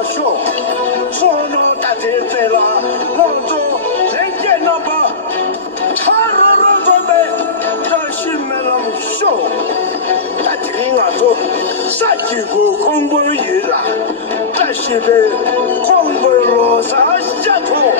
老兄，说了大天在了，我做人间那么，他让准备，这是没那么凶。大天啊说，三几个空不鱼了，这是被空不落沙下头。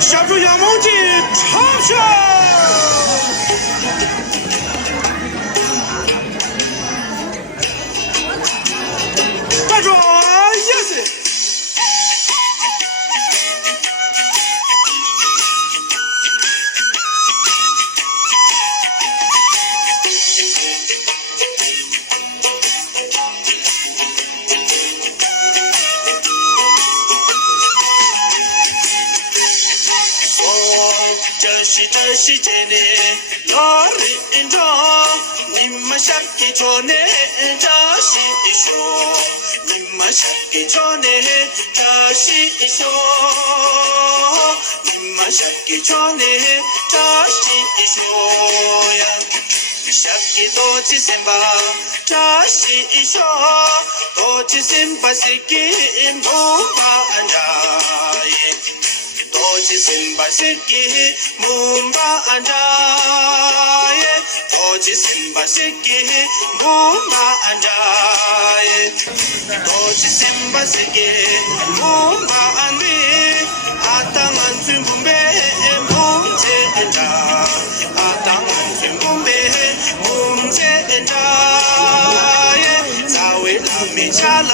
下注杨梦金长选。站住！也是。这是真的，老人家，你们想给做呢？这是说，你们想给做呢？这是说，你们想给做呢？这是说呀，想给多几千吧？这是说，多几千吧是给不完呀。多千把世界梦把安扎耶，多千把世界梦把安扎耶，多千把世界梦把安维，阿当安全梦贝梦见扎，阿当安全梦贝梦见扎耶，扎维拉米查拉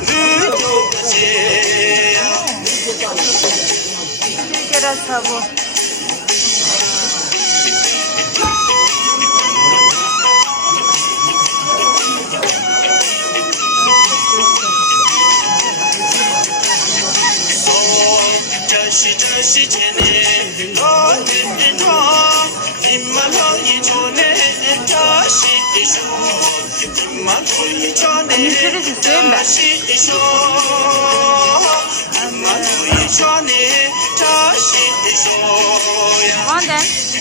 女多杰呀。Sabor.这是真的，老人装，你们老一桌呢，这是说，你们老一桌呢，这是说，你们老一桌呢，这是说呀。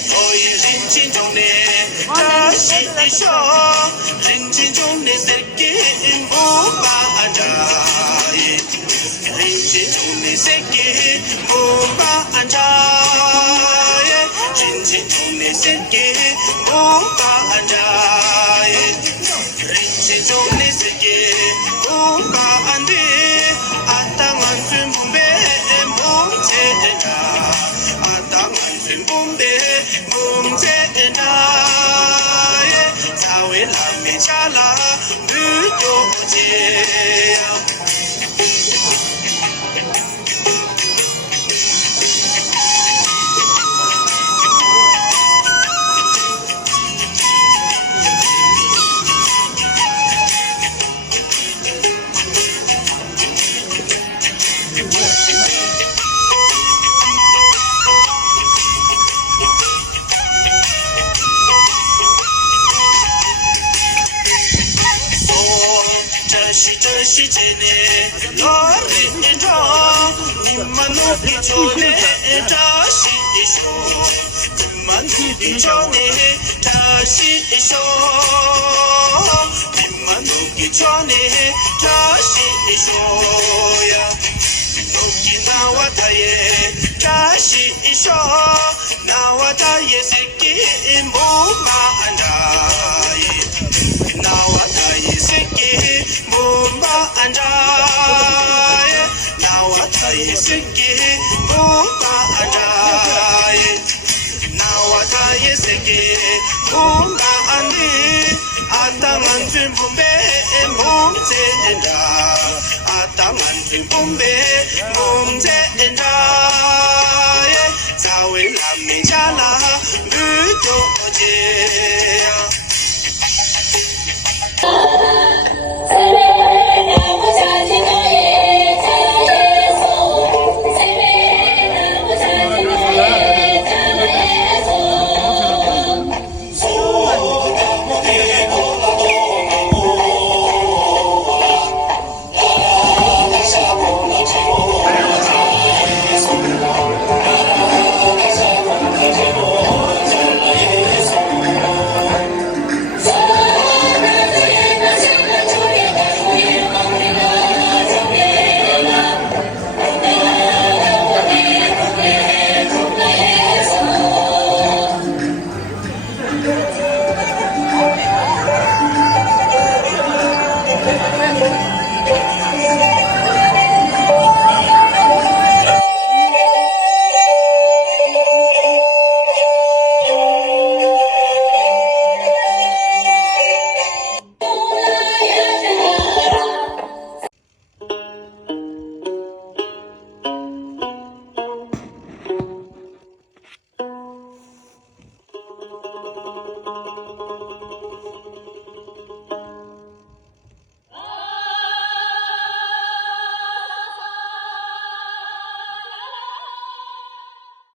所以人群中呢，这是说，人群中呢是给。 무반자이 린지 동네 새끼 무반자이 진지 동네 새끼 무반자이 린지 동네 새끼 무반디 아땅한 순 붐배 뭉체나 아땅한 순 붐배 뭉체나 사회람이 잘라 느껴보지야 시제네 너리죠 님만 높이 좋네 다시 이쇼 그만 높이 좋네 다시 이쇼 님만 높이 좋네 다시 이쇼야 높이 나와 다예 다시 이쇼 나와 다예 새끼 무만다예 나와 다예 새끼 무반자에 나와 다이 새끼 무반자에 나와 다이 새끼 무반디 아땅한 줄 붐배 뭉체다 아땅한 줄 붐배 뭉체다